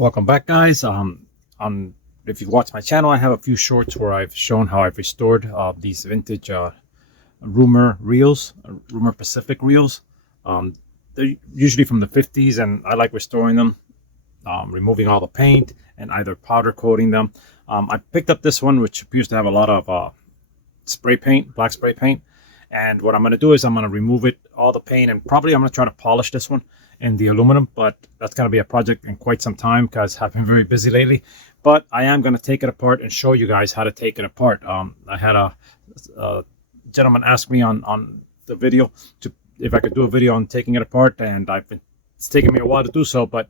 Welcome back, guys. If you've watched my channel, I have a few shorts where I've shown how I've restored these vintage RU-MER reels, RU-MER Pacific reels. They're usually from the 50s, and I like restoring them, removing all the paint and either powder coating them. I picked up this one, which appears to have a lot of spray paint, black spray paint. And what I'm going to do is I'm going to remove all the paint, and probably I'm going to try to polish this one in the aluminum, but that's going to be a project in quite some time because I've been very busy lately. But I am going to take it apart and show you guys how to take it apart. I had a gentleman ask me on the video if I could do a video on taking it apart, and it's taken me a while to do so, but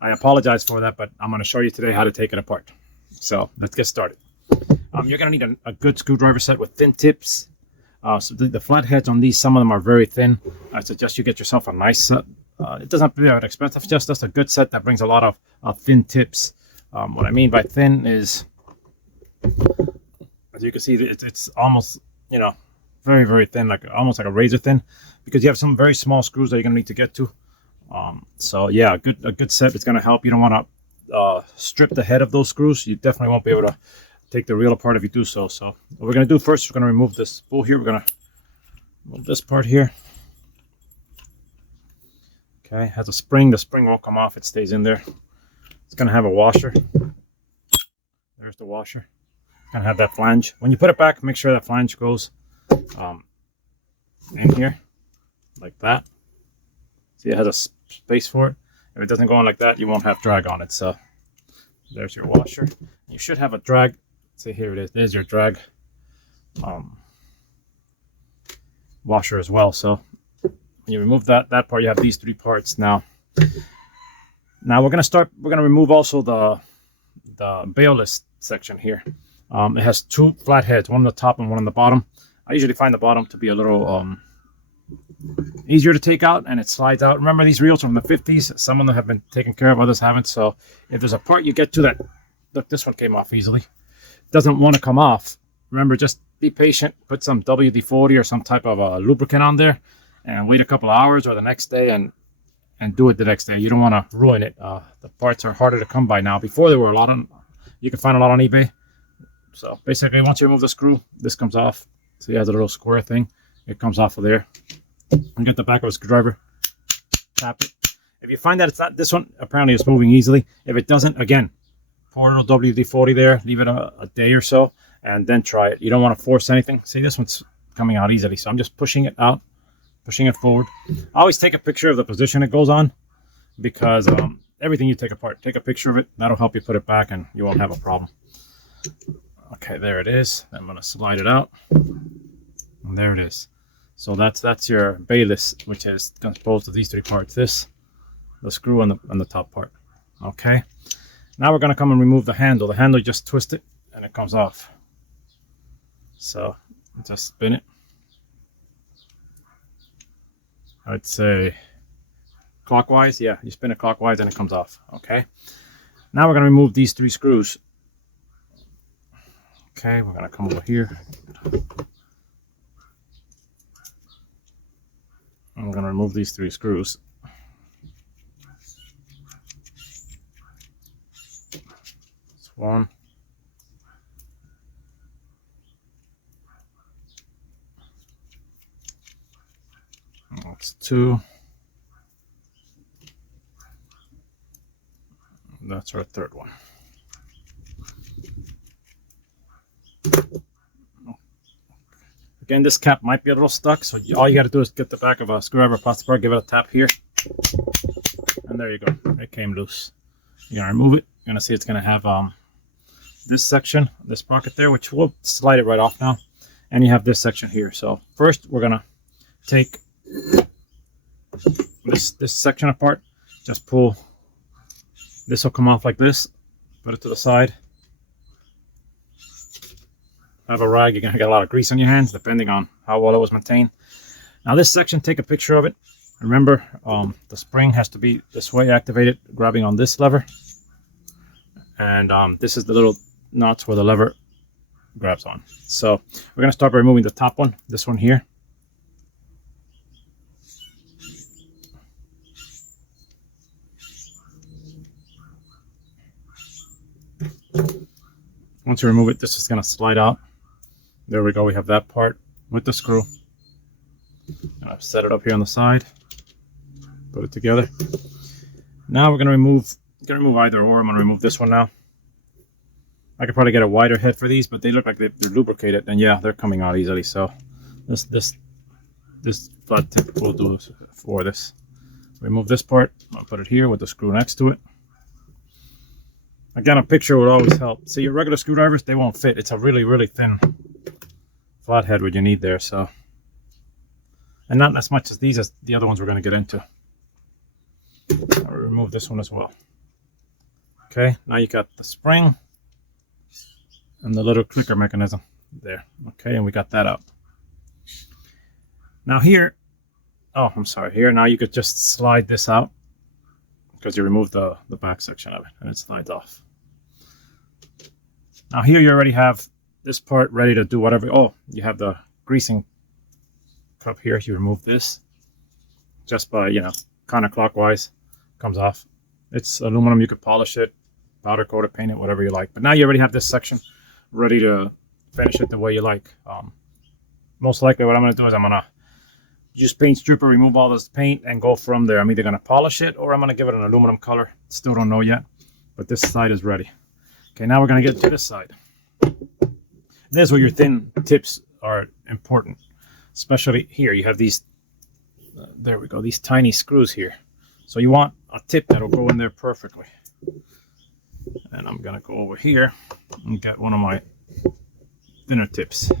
I apologize for that. But I'm going to show you today how to take it apart. So let's get started. You're going to need a good screwdriver set with thin tips. So the flat heads on these, some of them are very thin. I suggest you get yourself a nice set. It doesn't have to be that expensive, just a good set that brings a lot of thin tips. What I mean by thin is, as you can see, it's almost, very, very thin, almost like a razor thin, because you have some very small screws that you're going to need to get to. So yeah, a good set is going to help. You don't want to strip the head of those screws. You definitely won't be able to take the reel apart if you do so. So what we're going to do first, we're going to remove this spool here. We're going to remove this part here. Okay, it has a spring. The spring won't come off. It stays in there. It's going to have a washer. There's the washer. It's going to have that flange. When you put it back, make sure that flange goes in here like that. See, it has a space for it. If it doesn't go on like that, you won't have drag on it. So there's your washer. You should have a drag. See, here it is. There's your drag washer as well. So when you remove that part, you have these three parts. Now we're gonna remove also the bailless section here. It has two flat heads, one on the top and one on the bottom. I usually find the bottom to be a little easier to take out, and it slides out. Remember, these reels from the 50s, some of them have been taken care of, others haven't. So if there's a part you get to that, look, this one came off easily, doesn't want to come off, remember, just be patient. Put some WD-40 or some type of lubricant on there and wait a couple of hours or the next day and do it the next day. You don't want to ruin it. The parts are harder to come by now. Before, there were a lot on, you can find a lot on eBay. So basically, once you remove the screw, this comes off. So it has a little square thing. It comes off of there. And get the back of a screwdriver, tap it. If you find that it's not this one, apparently it's moving easily. If it doesn't, again, pour a little WD-40 there, leave it a day or so, and then try it. You don't want to force anything. See, this one's coming out easily, so I'm just pushing it out, pushing it forward. I always take a picture of the position it goes on, because everything you take apart, take a picture of it. That'll help you put it back, and you won't have a problem. Okay, there it is. I'm going to slide it out, and there it is. So that's your bailless, which is composed of these three parts. This, the screw, and the top part. Okay. Now we're going to come and remove the handle. The handle, you just twist it and it comes off. So just spin it. I'd say clockwise. Yeah, you spin it clockwise and it comes off. Okay. Now we're going to remove these three screws. Okay, we're going to come over here. I'm going to remove these three screws. One, that's two, that's our third one. Again, this cap might be a little stuck, so all you got to do is get the back of a screwdriver, plastic part, give it a tap here, and there you go. It came loose. You're gonna remove it. You're gonna see it's gonna have this section, this sprocket there, which we'll slide it right off now, and you have this section here. So first we're gonna take this section apart. Just pull, this will come off like this, put it to the side. Have a rag, you're gonna get a lot of grease on your hands depending on how well it was maintained. Now this section, take a picture of it. Remember, the spring has to be this way activated, grabbing on this lever, and this is the little knots where the lever grabs on. So we're going to start by removing the top one, this one here. Once you remove it, this is going to slide out. There we go. We have that part with the screw. And I've set it up here on the side. Put it together. Now we're going to remove either or. I'm going to remove this one now. I could probably get a wider head for these, but they look like they're lubricated, and yeah, they're coming out easily. So this flat tip will do for this. Remove this part. I'll put it here with the screw next to it. Again, a picture would always help. See, your regular screwdrivers, they won't fit. It's a really, really thin flathead what you need there. So, and not as much as these as the other ones we're going to get into. I'll remove this one as well. Okay, now you got the spring and the little clicker mechanism there. Okay, and we got that out. Now here, oh, I'm sorry, here now you could just slide this out because you removed the back section of it and it slides off. Now here you already have this part ready to do whatever. Oh, you have the greasing cup here. You remove this just by, you know, counterclockwise, comes off. It's aluminum, you could polish it, powder coat it, paint it, whatever you like. But now you already have this section ready to finish it the way you like. Most likely what I'm going to do is I'm going to use paint stripper, remove all this paint, and go from there. I'm either going to polish it or I'm going to give it an aluminum color. Still don't know yet, but this side is ready. Okay, now we're going to get to this side. This is where your thin tips are important, especially here. You have these, there we go, these tiny screws here. So you want a tip that'll go in there perfectly. And I'm going to go over here and get one of my thinner tips.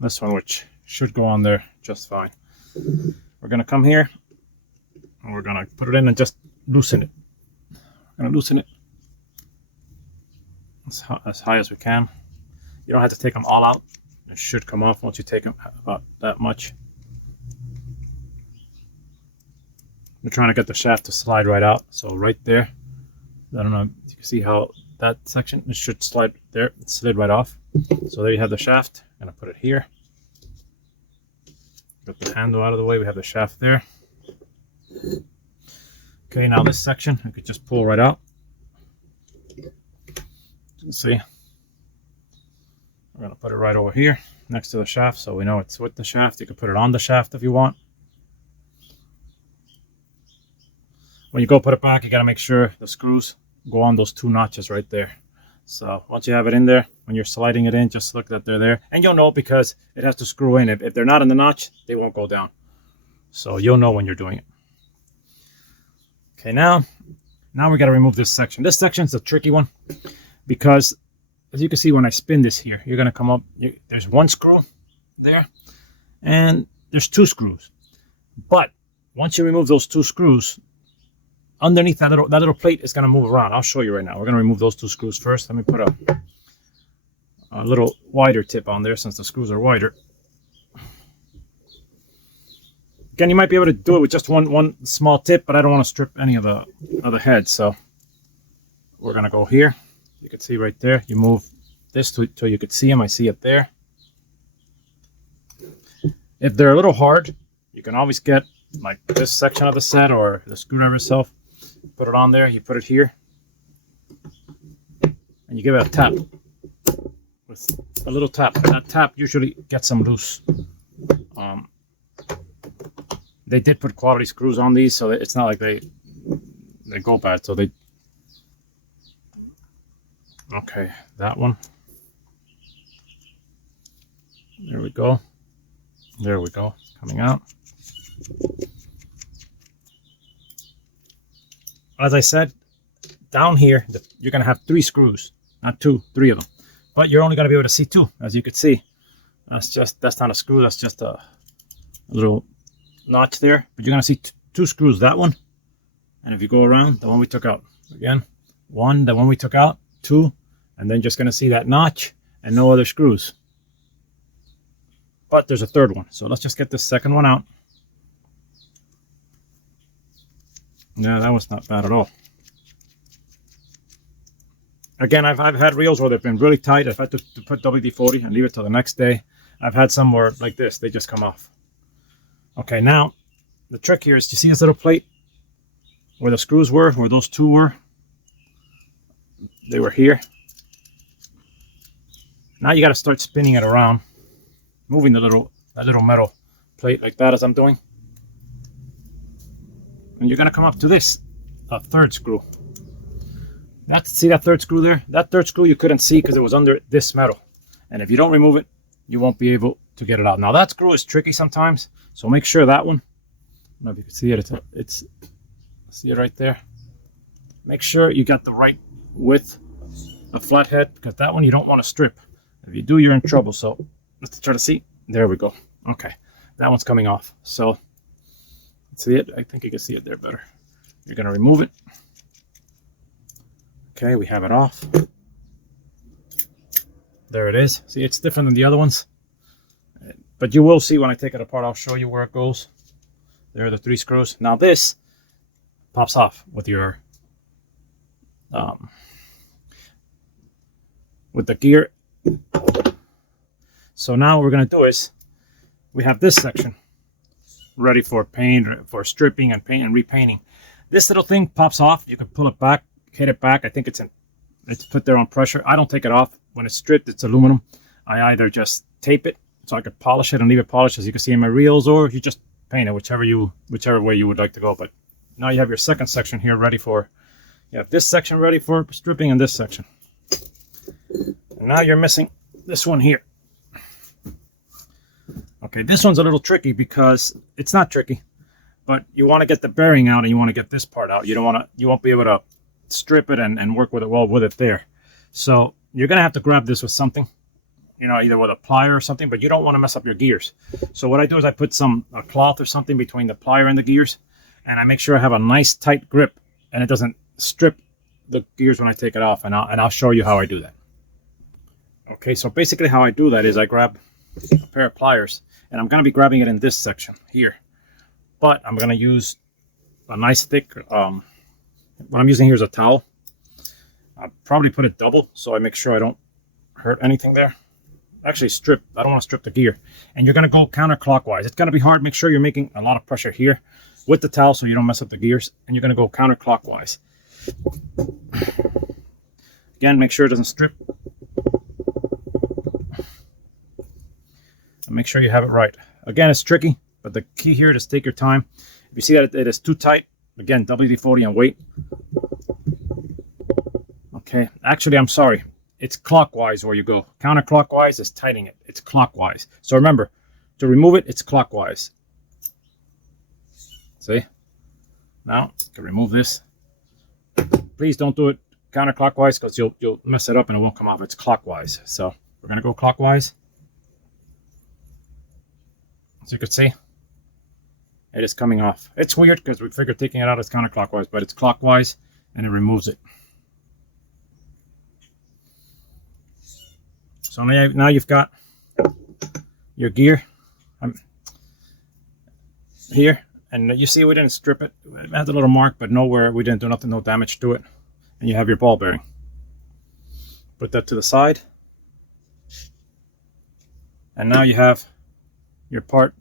This one, which should go on there just fine. We're going to come here and we're going to put it in and just loosen it. We're going to loosen it as high as we can. You don't have to take them all out. It should come off once you take them about that much. We're trying to get the shaft to slide right out. So right there, I don't know if you can see how that section, it should slide there. It slid right off. So there you have the shaft. I'm going to put it here. Get the handle out of the way. We have the shaft there. Okay, now this section, I could just pull right out. You can see. We're going to put it right over here next to the shaft so we know it's with the shaft. You can put it on the shaft if you want. When you go put it back, you got to make sure the screws go on those two notches right there. So once you have it in there, when you're sliding it in, just look that they're there. And you'll know because it has to screw in. If they're not in the notch, they won't go down. So you'll know when you're doing it. Okay, now we got to remove this section. This section's a tricky one because as you can see when I spin this here, you're going to come up, there's one screw there and there's two screws. But once you remove those two screws, underneath that little plate is going to move around. I'll show you right now. We're going to remove those two screws first. Let me put a little wider tip on there since the screws are wider. Again, you might be able to do it with just one small tip, but I don't want to strip any of the other heads. So we're going to go here. You can see right there. You move this till you could see them. I see it there. If they're a little hard, you can always get like this section of the set or the screwdriver itself. Put it on there, you put it here, and you give it a tap with a little tap. That tap usually gets them loose. They did put quality screws on these, so it's not like they go bad. So they, okay, that one. There we go. There we go, coming out. As I said, down here, you're going to have three screws, not two, three of them. But you're only going to be able to see two, as you can see. That's not a screw, that's just a little notch there. But you're going to see two screws, that one. And if you go around, the one we took out. Again, one, the one we took out, two. And then just going to see that notch and no other screws. But there's a third one. So let's just get this second one out. Yeah, that was not bad at all. Again, I've had reels where they've been really tight. I've had to put WD-40 and leave it till the next day. I've had some where like this, they just come off. Okay, now the trick here is, you see this little plate where the screws were, where those two were? They were here. Now you got to start spinning it around, moving that little metal plate like that as I'm doing. And you're going to come up to this, a third screw. See that third screw there? That third screw you couldn't see because it was under this metal. And if you don't remove it, you won't be able to get it out. Now that screw is tricky sometimes, so make sure that one, I don't know if you can see it, it's see it right there. Make sure you got the right width of flathead, because that one you don't want to strip. If you do, you're in trouble. So let's try to see. There we go. Okay, that one's coming off. So see it? I think you can see it there better. You're going to remove it. Okay, we have it off. There it is. See, it's different than the other ones. But you will see when I take it apart, I'll show you where it goes. There are the 3 screws. Now this pops off with your with the gear. So now what we're going to do is we have this section ready for paint, for stripping and paint and repainting. This little thing pops off. You can pull it back, hit it back. I think it's put there on pressure. I don't take it off. When it's stripped, it's aluminum. I either just tape it so I could polish it and leave it polished, as you can see in my reels, or you just paint it, whichever way you would like to go. But now you have your second section here ready for, you have this section ready for stripping and this section. And now you're missing this one here. Okay, this one's a little tricky because it's not tricky, but you want to get the bearing out and you want to get this part out. You won't be able to strip it and work with it well with it there. So you're going to have to grab this with something, you know, either with a plier or something, but you don't want to mess up your gears. So what I do is I put a cloth or something between the plier and the gears, and I make sure I have a nice tight grip and it doesn't strip the gears when I take it off, and I'll show you how I do that. Okay, so basically how I do that is I grab a pair of pliers, and I'm going to be grabbing it in this section here, but I'm going to use a nice thick, what I'm using here is a towel. I'll probably put it double so I make sure I don't hurt anything there. Actually strip, I don't want to strip the gear. And you're going to go counterclockwise. It's going to be hard. Make sure you're making a lot of pressure here with the towel so you don't mess up the gears. And you're going to go counterclockwise. Again, make sure it doesn't strip. And make sure you have it right. Again, it's tricky, but the key here is take your time. If you see that it is too tight, again, WD-40 and wait. Okay, actually, I'm sorry. It's clockwise where you go. Counterclockwise is tightening it. It's clockwise. So remember, to remove it, it's clockwise. See? Now, you can remove this. Please don't do it counterclockwise because you'll mess it up and it won't come off. It's clockwise. So we're going to go clockwise. As you can see, it is coming off. It's weird because we figured taking it out is counterclockwise, but it's clockwise and it removes it. So now you've got your gear here, and you see we didn't strip it. It has a little mark, but nowhere we didn't do nothing, no damage to it. And you have your ball bearing. Put that to the side. And now you have your part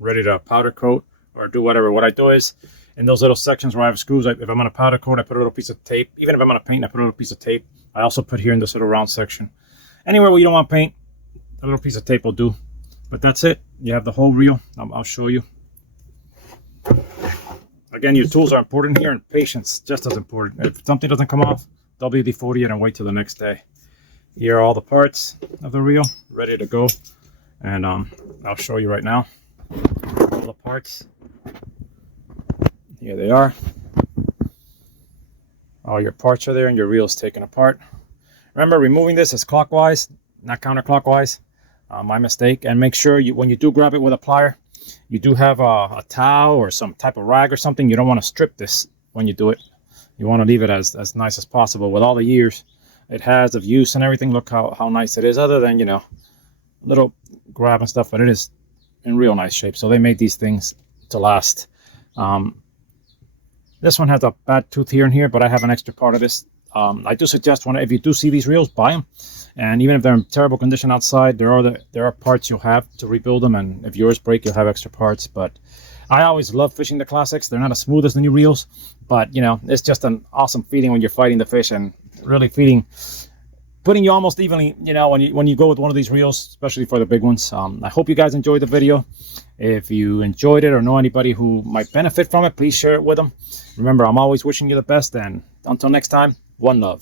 ready to powder coat or do whatever. What I do is, in those little sections where I have screws, if I'm going to powder coat, I put a little piece of tape. Even if I'm going to paint, I put a little piece of tape. I also put here in this little round section. Anywhere where you don't want paint, a little piece of tape will do. But that's it. You have the whole reel. I'll show you. Again, your tools are important here, and patience just as important. If something doesn't come off, WD-40 it and wait till the next day. Here are all the parts of the reel ready to go. And I'll show you right now. All the parts. Here they are. All your parts are there and your reel is taken apart. Remember, removing this is clockwise, not counterclockwise. My mistake. And make sure when you do grab it with a plier, you do have a towel or some type of rag or something. You don't want to strip this when you do it. You want to leave it as nice as possible. With all the years it has of use and everything, look how nice it is. Other than, you know, little grab and stuff, but it is in real nice shape. So they made these things to last. This one has a bad tooth here and here, but I have an extra part of this. I do suggest if you do see these reels, buy them. And even if they're in terrible condition outside, there are parts you'll have to rebuild them. And if yours break, you'll have extra parts. But I always love fishing the classics. They're not as smooth as the new reels, but you know, it's just an awesome feeling when you're fighting the fish and really putting putting you almost evenly, you know, when you go with one of these reels, especially for the big ones. I hope you guys enjoyed the video. If you enjoyed it or know anybody who might benefit from it, please share it with them. Remember, I'm always wishing you the best, and until next time, one love.